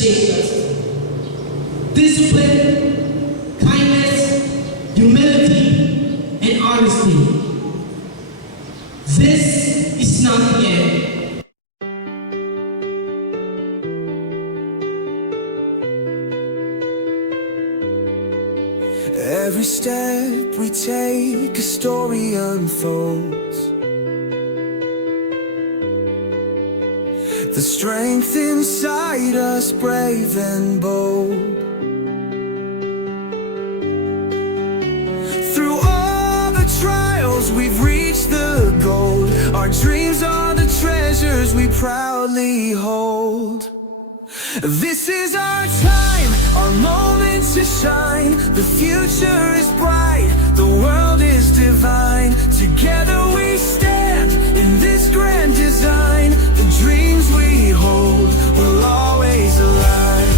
shape us. Discipline, kindness, humility, and honesty. This is not the end. Every step we take, a story unfolds. The strength inside us, brave and bold. Through all the trials, we've reached the goal. Our dreams are the treasures we proudly hold. This is our time, our moment to shine. The future is bright, the world is divine. Together we stand in this grand design. The dreams we hold will always align.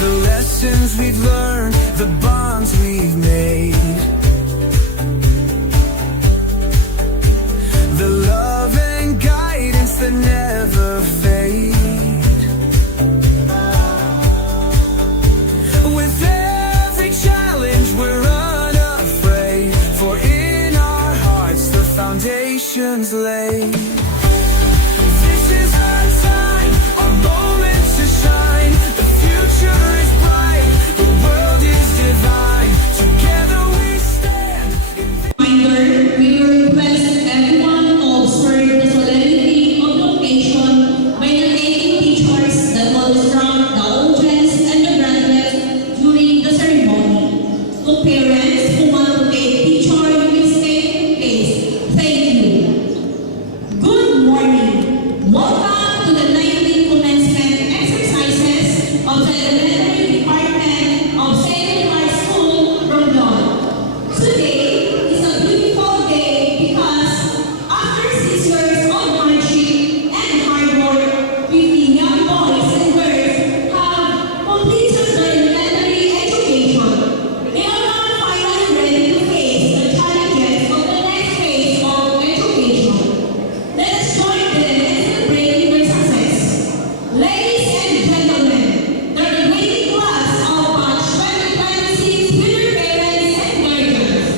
The lessons we've learned, the bonds we've made, the love and guidance that never fade. With every challenge we're unafraid, for in our hearts the foundation's laid. This is our time, our moment to shine. The future is bright, the world is divine. Together we stand in Reminder, we request everyone to observe the solemnity of the occasion by narrating pictures that will instruct the audience and the graduates during the ceremony. To parents who want to take picture, you will stay in place. Thank you. Good morning. Welcome to the 19th commencement exercises of the Elementary Department of St. Nicholas School, Romblon. Today is a beautiful day because after 6 years of hardship and hard work, 50 young boys and girls have completed their elementary education. They are now finally ready to face the challenges of the next phase of education. Let us join them in celebrating their success. Ladies and gentlemen, the graduating class of batch 2026 with their parents and guardians.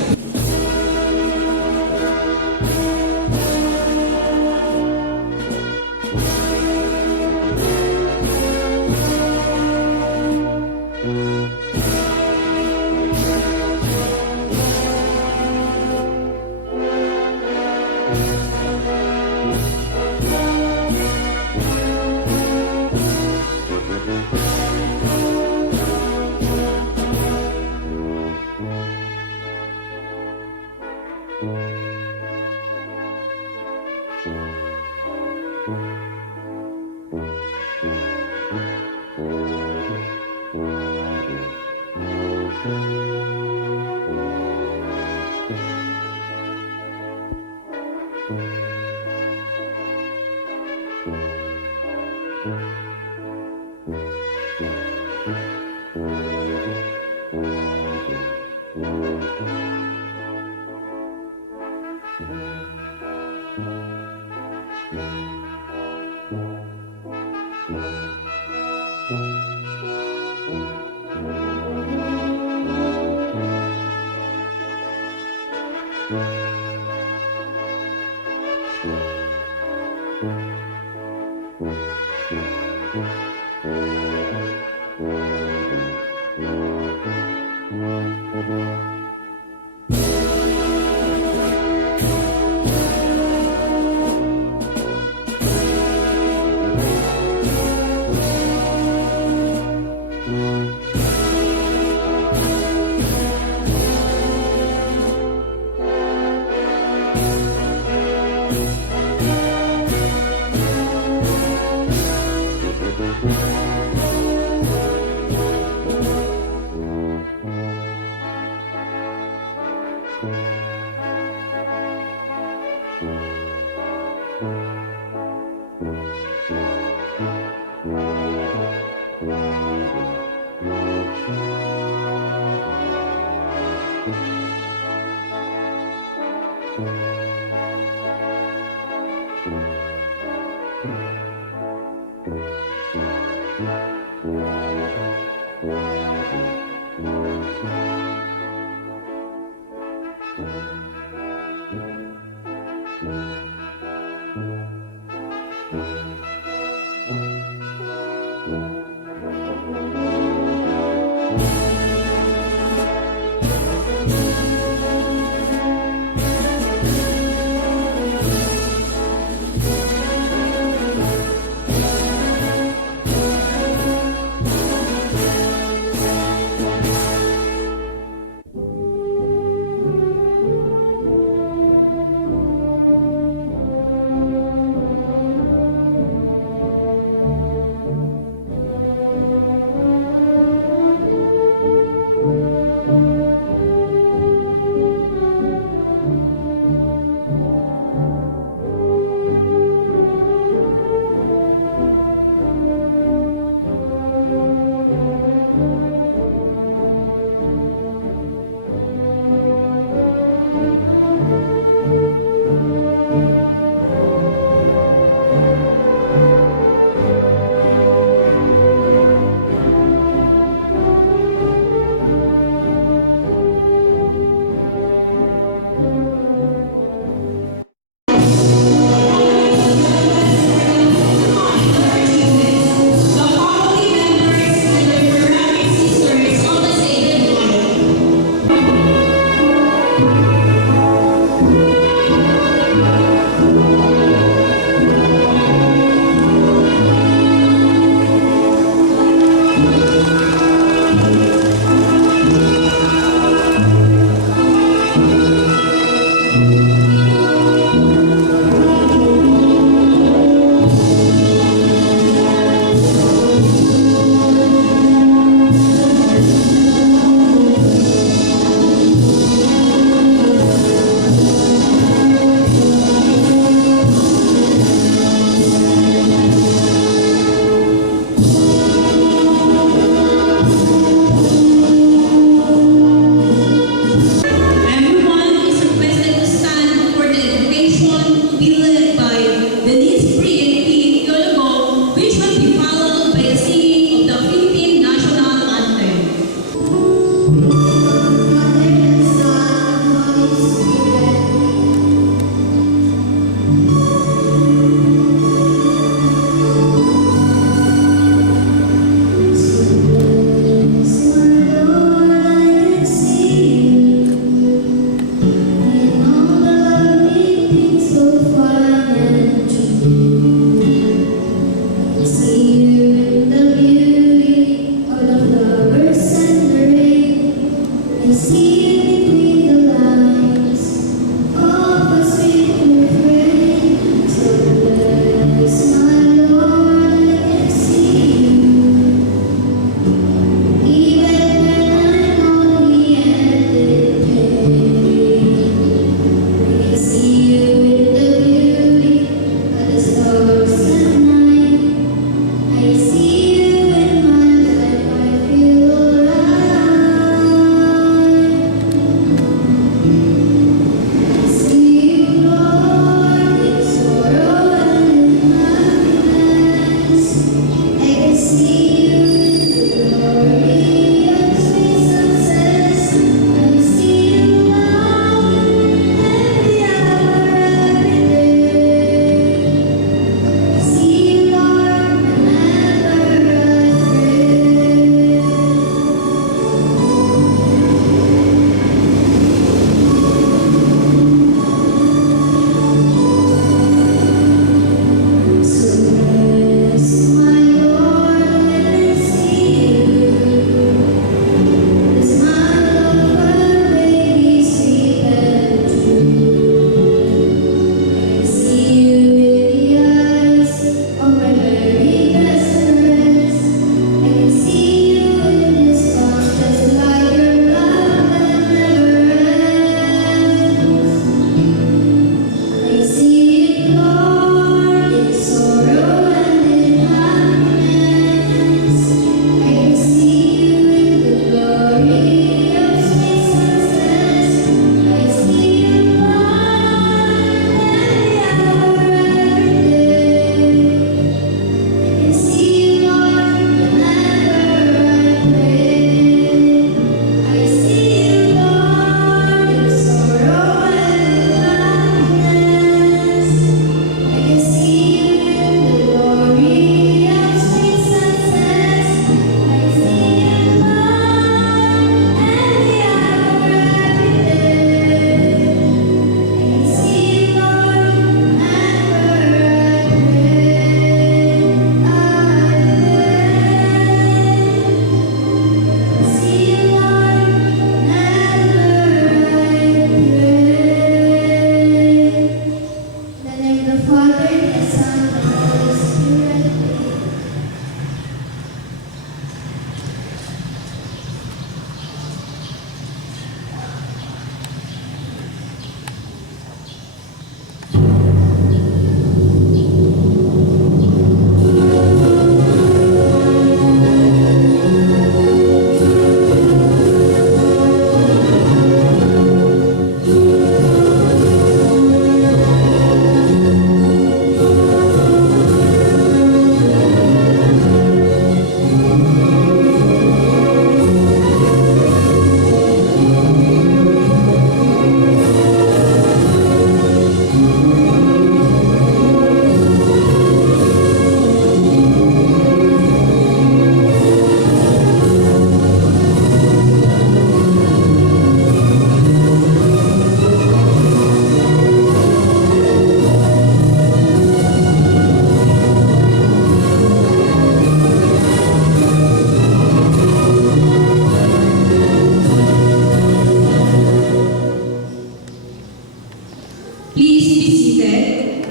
Please be seated.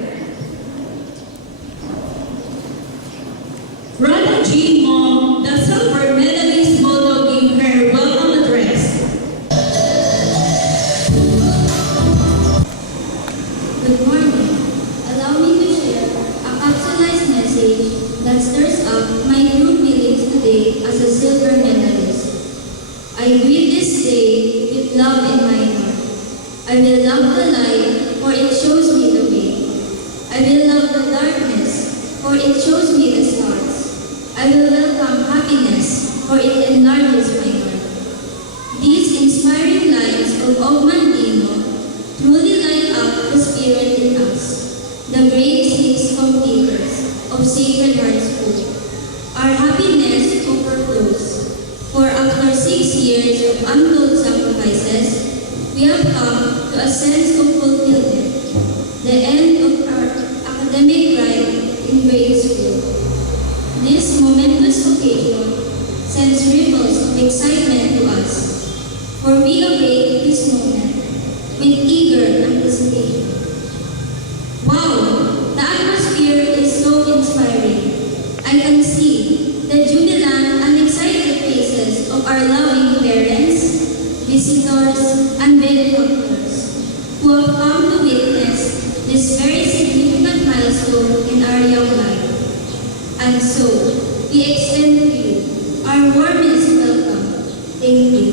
Rana Jean Mong, the silver medalist, will now give her welcome address. Good morning. Allow me to share a capsulized message that stirs up my true feelings today as a silver medalist. I greet this day with love in my heart. I will love the light, for it shows me the way. I will love the darkness, for it shows me the stars. I will welcome happiness, for it enlarges my heart. These inspiring lines of Ogmandino truly light up the spirit in us, the grade 6 completers of Sacred Heart School. Our happiness overflows, for after 6 years of untold sacrifices, we have come to a sense of fulfillment, the end of our academic ride in grade school. This momentous occasion sends ripples of excitement to us, for we await this moment with eager anticipation. Wow! The atmosphere is so inspiring. I can see the jubilant and excited faces of our loving parents, visitors, and benefactors who have come to witness this very significant milestone in our young life. And so, we extend to you our warmest welcome. Thank you.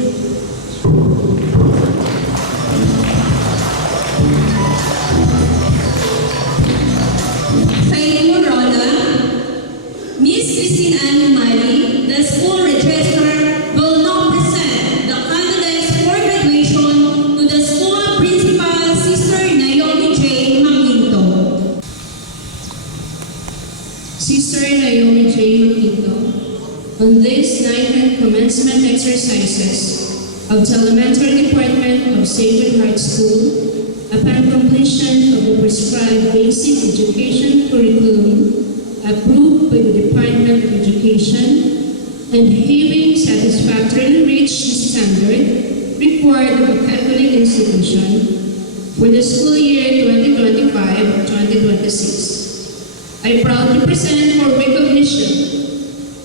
Thank you, Rhoda. Miss Christine Ann Mali, the school registrar, will now present the candidates for graduation to the school principal, Sister Naomi J. Manginto. Sister Naomi J. Manginto, on this ninth commencement exercises of the Elementary Department of Sacred Heart School, upon completion of the prescribed basic education curriculum approved by the Department of Education and having satisfactorily reached the standard required of a Catholic institution for the school year 2025-2026. I proudly present for recognition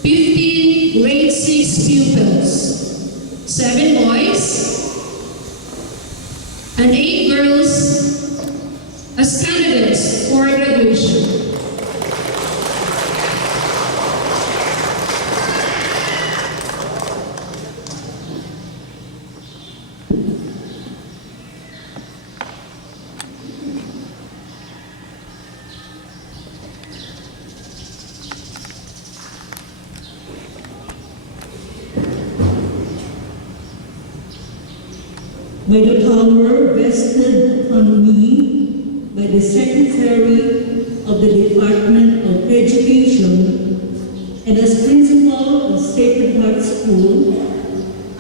15 grade 6 pupils, 7 boys, and 8 girls as candidates for graduation. By the power vested upon me by the Secretary of the Department of Education and as Principal of Sacred Heart School,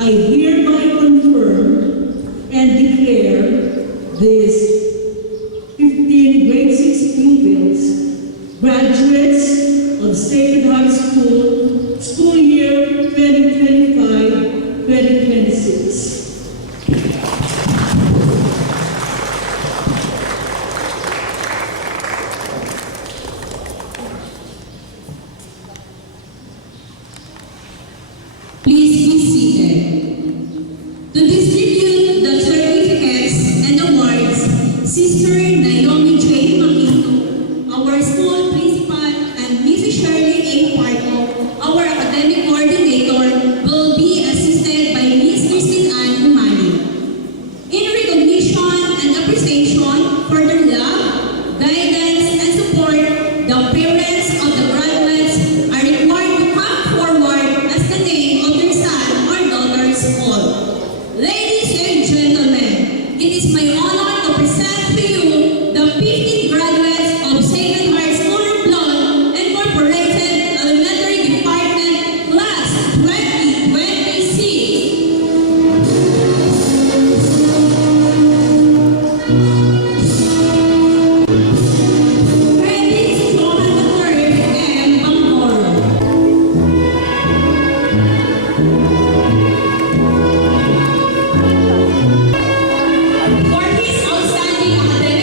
I hereby confirm and declare these 15 grade 6 pupils graduates of Sacred Heart School, school year 2025-2026. Please be seated. To distribute the certificates and awards, Sister Naomi J. Manginto, our school principal, and Mrs. Shirley A. Parco, our academic coordinator, will be assisted by Miss Christine Ann Umali. In recognition and appreciation for their love, guidance, and support, the parents of the graduates are required to come forward as the name of their son or daughter's call. Ladies and gentlemen, it is my honor to present to you the 15 graduates of Sacred Heart School Blanc Incorporated Elementary Department Class 2026. Credits Johan III M. Bangor. For his outstanding academic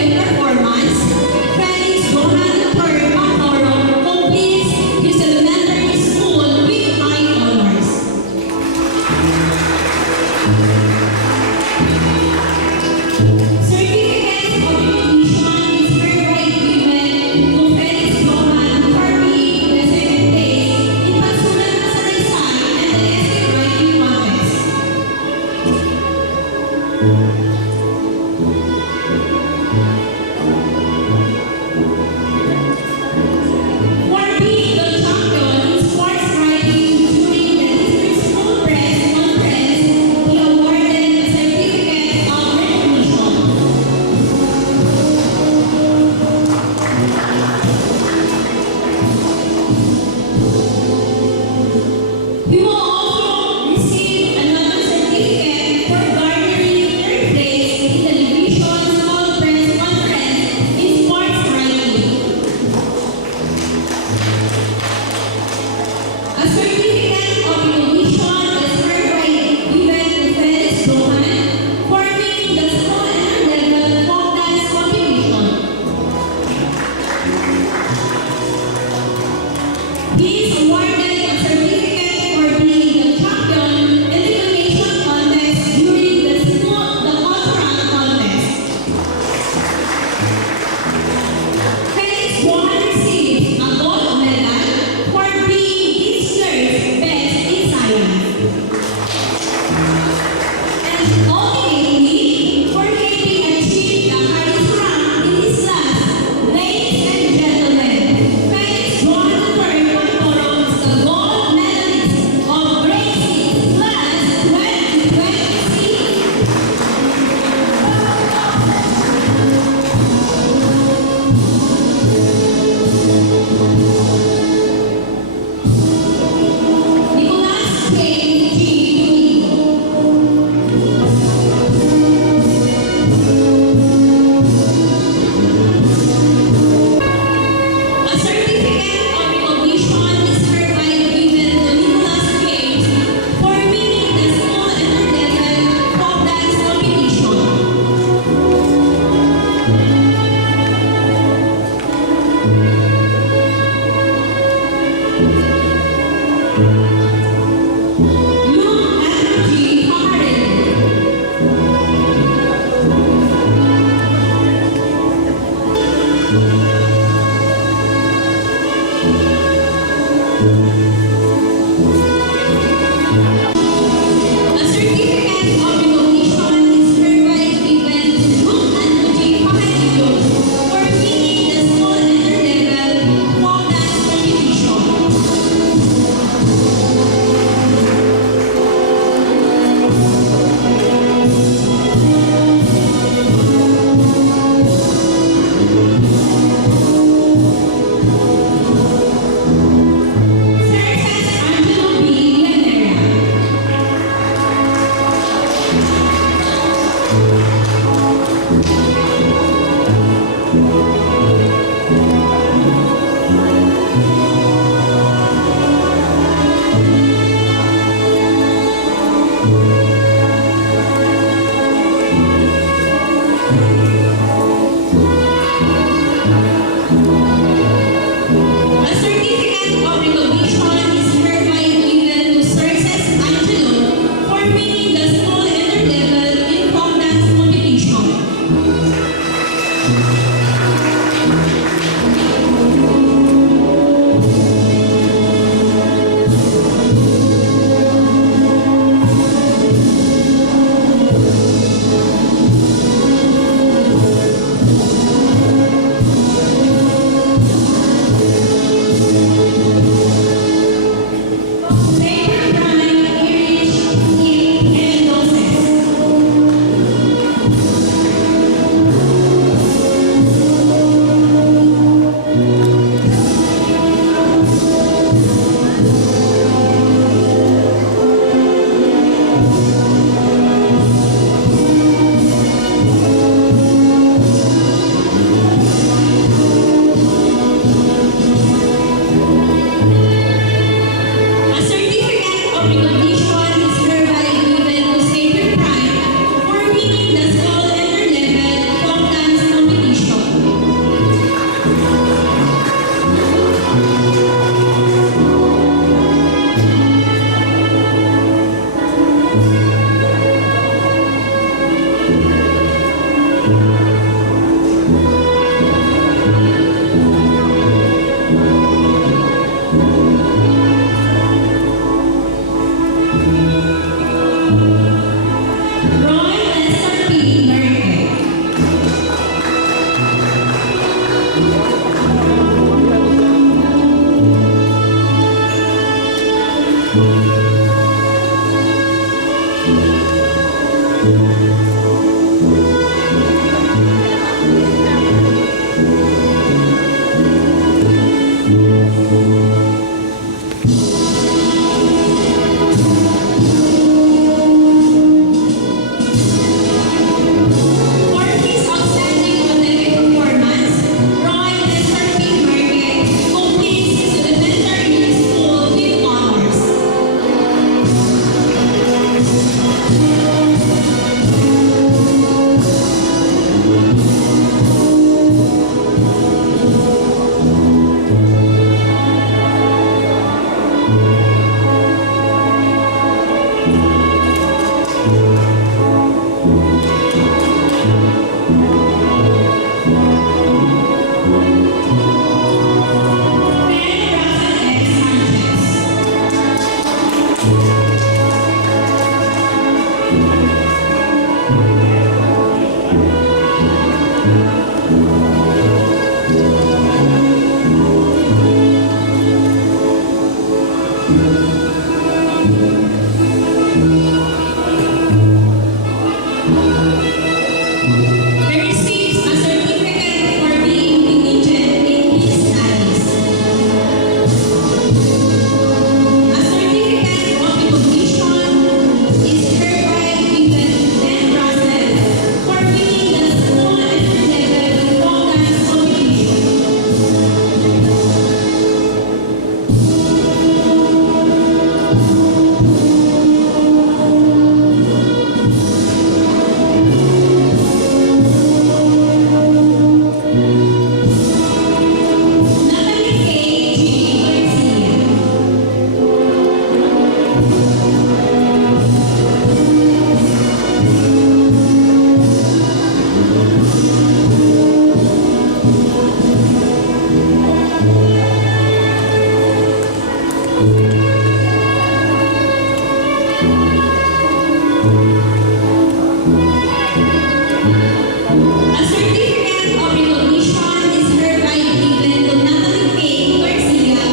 certificate of recognition is hereby given to Natalie K. Garcia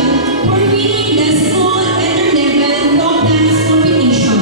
for winning the school interlevel folk dance competition.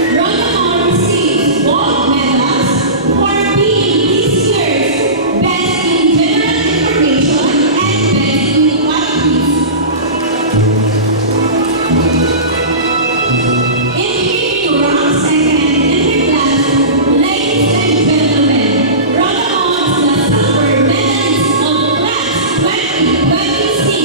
Ronamon received gold medals for being this year's Best in General Information and Best in Economics. In keeping rank second in her class, ladies and gentlemen, Ronamon is the silver medalist of class 2026.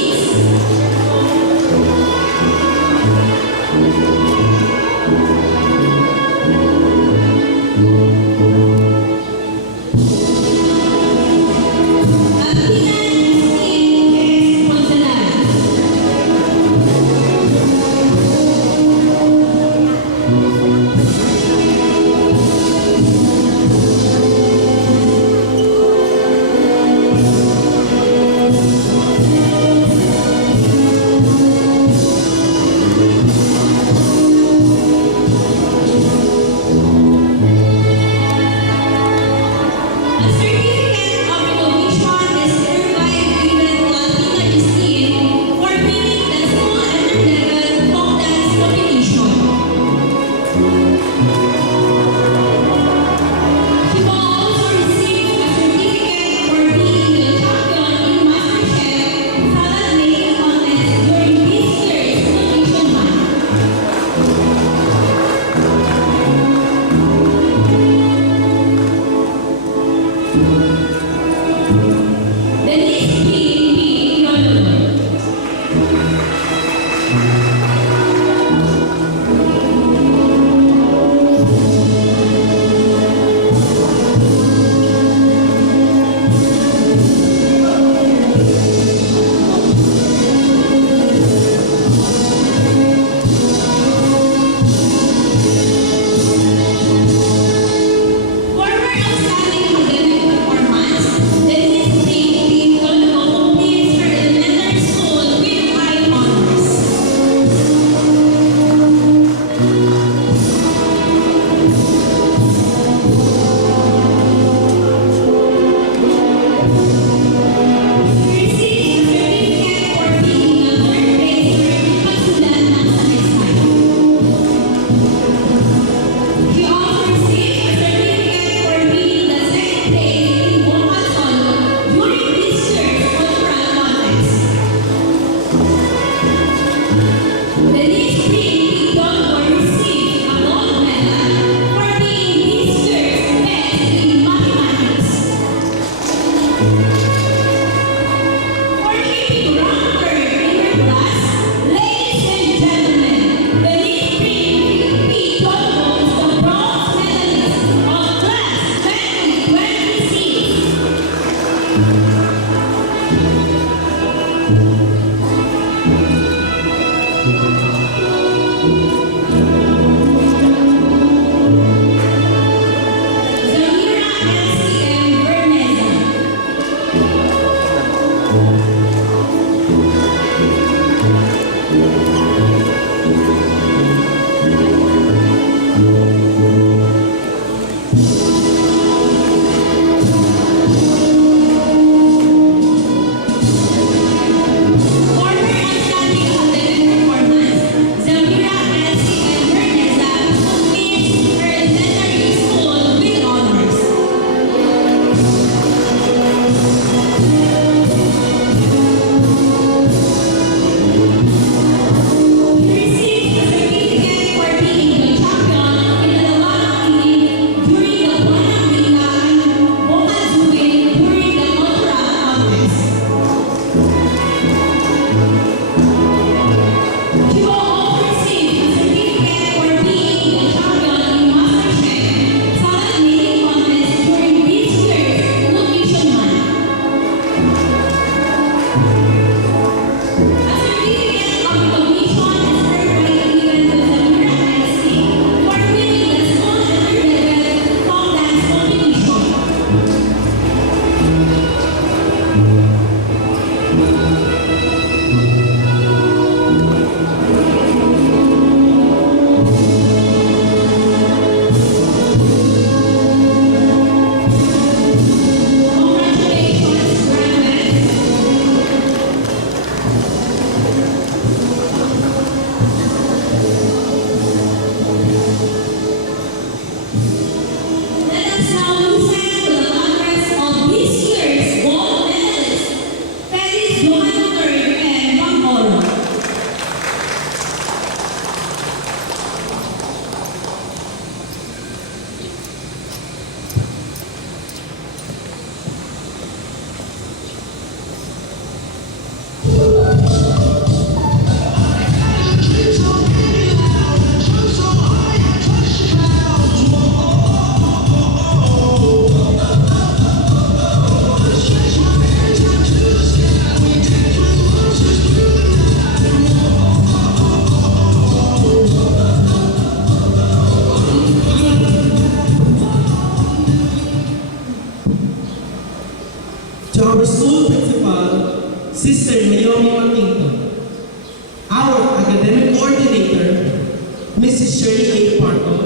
Mrs. Shirley A. Parco,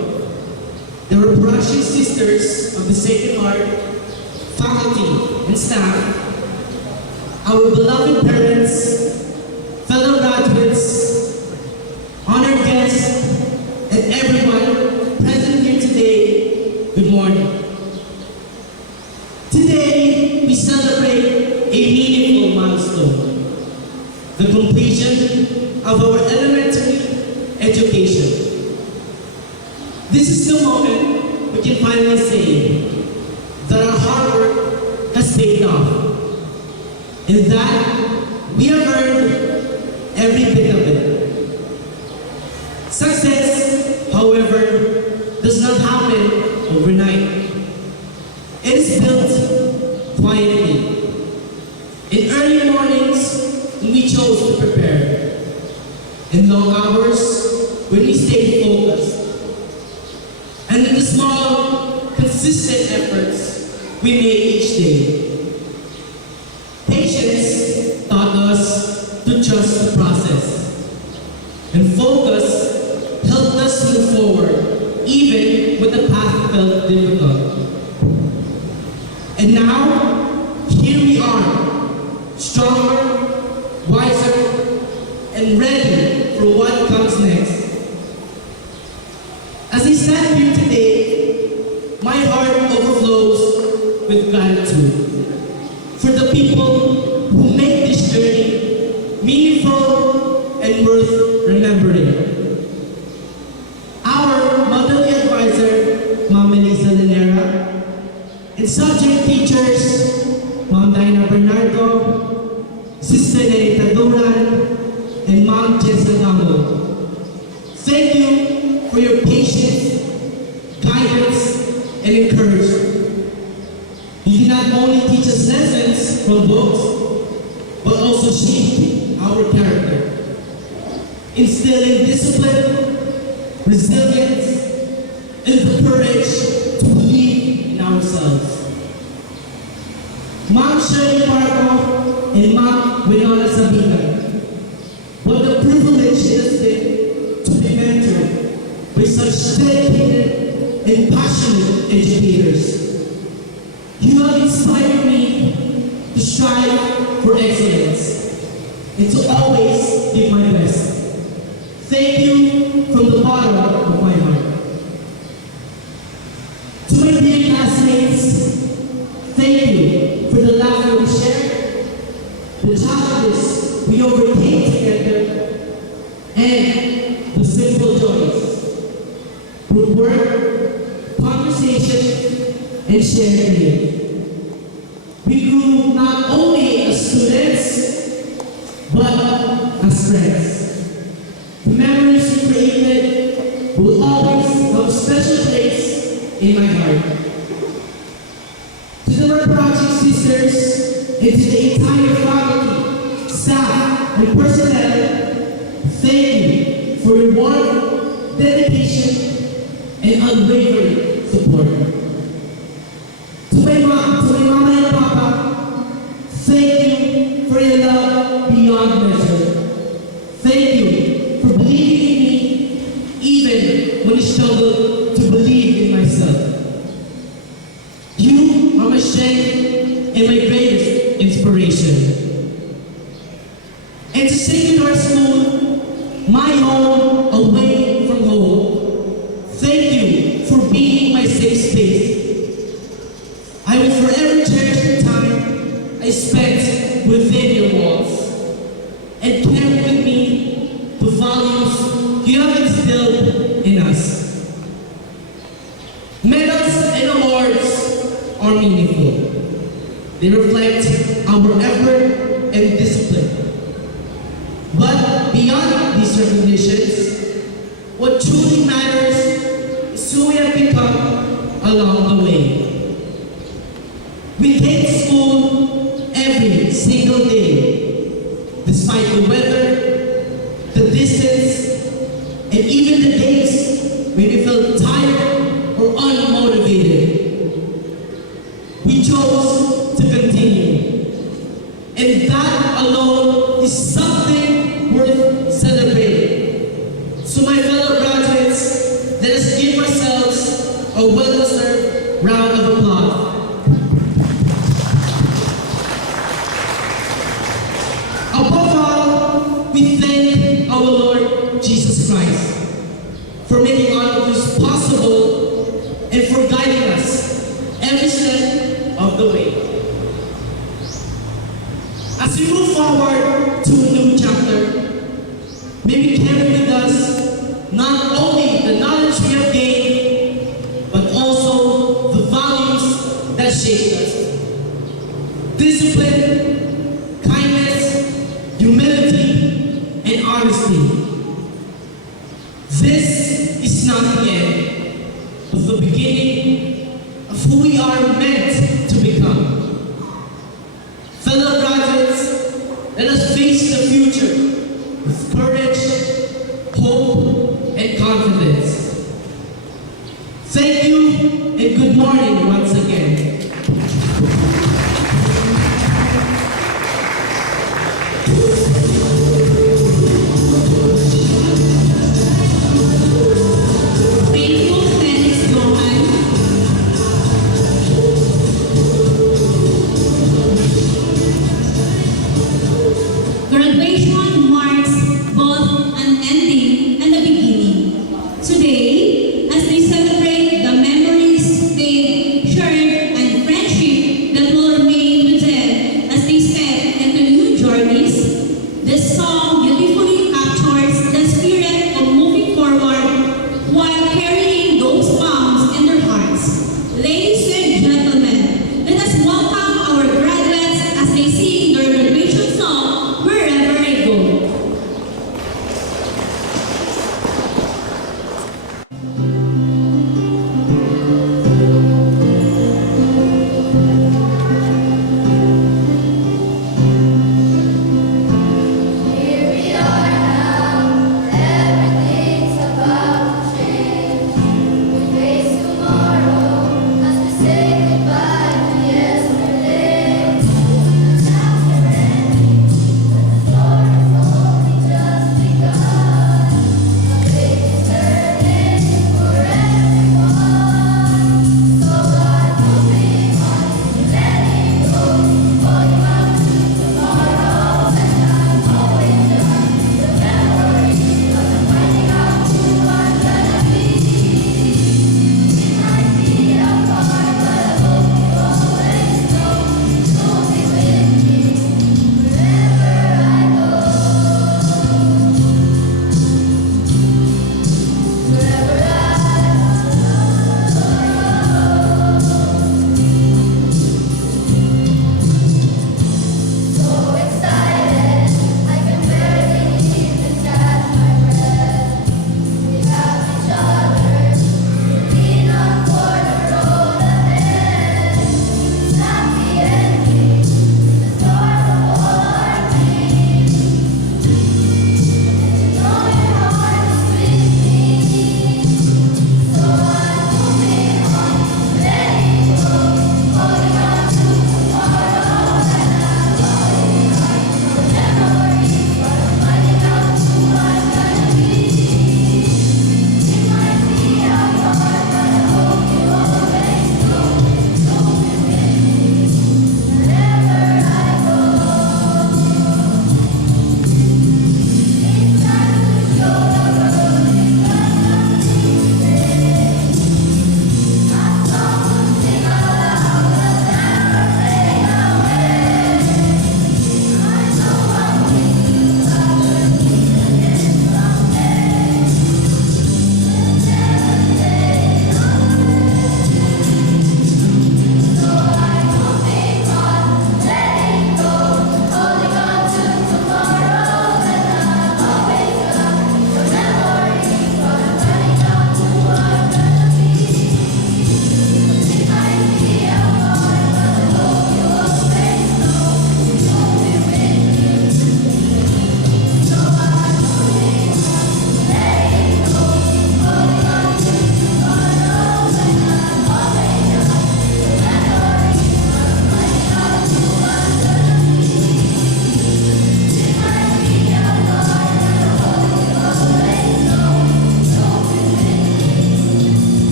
the Reproduction Sisters of the Sacred Heart, faculty and staff, our beloved parents, fellow graduates, honored guests, and everyone present here today, good morning. Today, we celebrate a meaningful milestone, the completion of our elementary education. This is the moment we can finally say that our hard work has paid off, and that we have earned every bit of it. Success, however, does not happen overnight. It is built quietly. In early mornings, when we chose to prepare. In long hours, when we stayed focused. And in the small, consistent efforts we made each day. Patience taught us to trust the process. And focus helped us move forward, even when the path felt difficult. And now, here we are, stronger, wiser, and ready for what comes next. As I stand here today, my heart overflows with gratitude for the people who make this journey meaningful and worth remembering. Our motherly advisor, Ma'am Melissa Linera, and subject teachers, Ma'am Dinah Bernardo, Sister Nerita Duran, and Ma'am Jessa Gamo. Thank you for your patience, guidance, and encouragement. You did not only teach us lessons from books, but also shape our character, instilling discipline, resilience, and the courage to believe in ourselves. Ma'am Shirley Parco and Ma'am Winona Sabina, what a privilege it has been to be mentored by such dedicated and passionate educators. You have inspired me to strive for excellence and to always give my best. Thank you from the bottom of my heart. To my dear classmates, thank you for the laughter we shared, the challenges we overcame together, and the simple joys, good work, conversation, and shared meal. We grew not only as students, but as friends. The memories we created will always have a special place in my heart. To the Reproduction Sisters and to the entire faculty, staff, and personnel, thank you for your warmth, dedication, and unwavering support. To my mama and papa, thank you for your love beyond measure. Thank you for believing in me, even when I struggle to believe in myself. You are my strength and my greatest inspiration. And to Sacred Heart School, my home away from home, thank you for being my safe space. I will forever cherish the time I spent within your walls and carry with me the values you have instilled in us. Medals and awards are meaningful. They reflect our effort and discipline. But beyond these recognitions, what truly matters is who we have become along the way. We came to school every single day, despite the weather, the distance, and even the days when we felt tired or unmotivated. We chose to continue, and that alone is something worth celebrating. So my fellow graduates, Jesus Christ, for making all of this possible and for guiding us every step of the way. As we move forward to a new chapter, may we carry with us not only the knowledge we have gained, but also the values that shape us. Discipline, kindness, humility, and honesty. This is not the end, but the beginning of who we are meant to become. Fellow graduates, let us face the future with courage, hope, and confidence. Thank you and good morning once again. Thank you, Felix Johan. Graduation marks both an ending and a beginning. Today, as we celebrate the memories they've shared and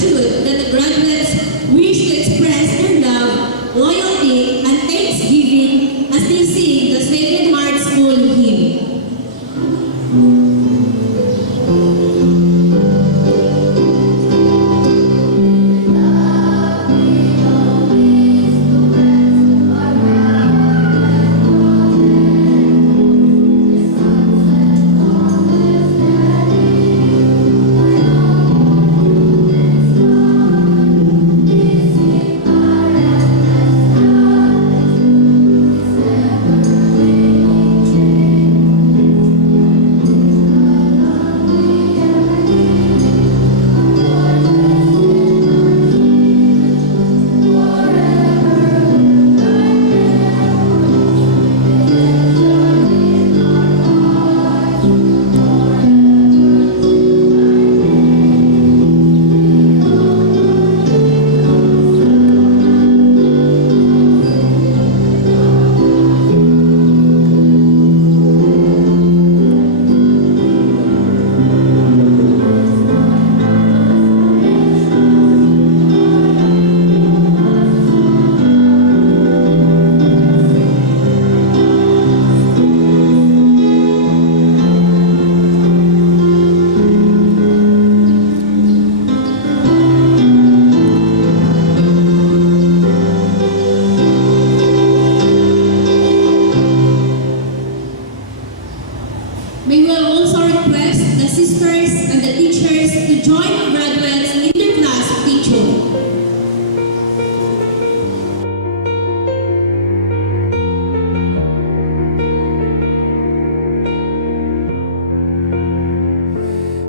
gratitude that the graduates wish to express their love, loyalty, and thanksgiving as they sing the Sacred Heart School hymn. We will also request the sisters and the teachers to join the graduates in their class picture.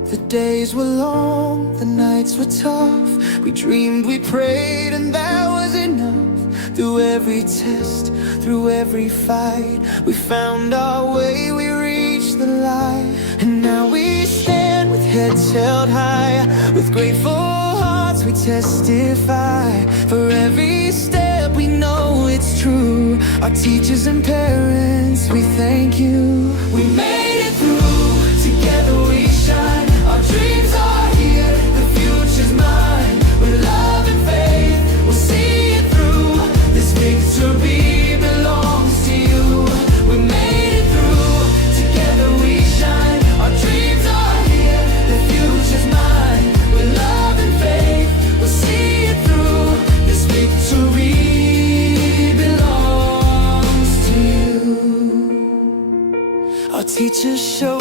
The days were long, the nights were tough. We dreamed, we prayed, and that was enough. Through every test, through every fight, we found our way, we reached the light. And now we stand with heads held high. With grateful hearts we testify. For every step we know it's true. Our teachers and parents, we thank you. We made it through, together we shine. Our dreams are here, the future's mine. With love and faith, we'll see it through. This victory belongs to you. We made it through, together we shine. Our dreams are here, the future's mine. With love and faith, we'll see it through. This victory belongs to you. Our teachers show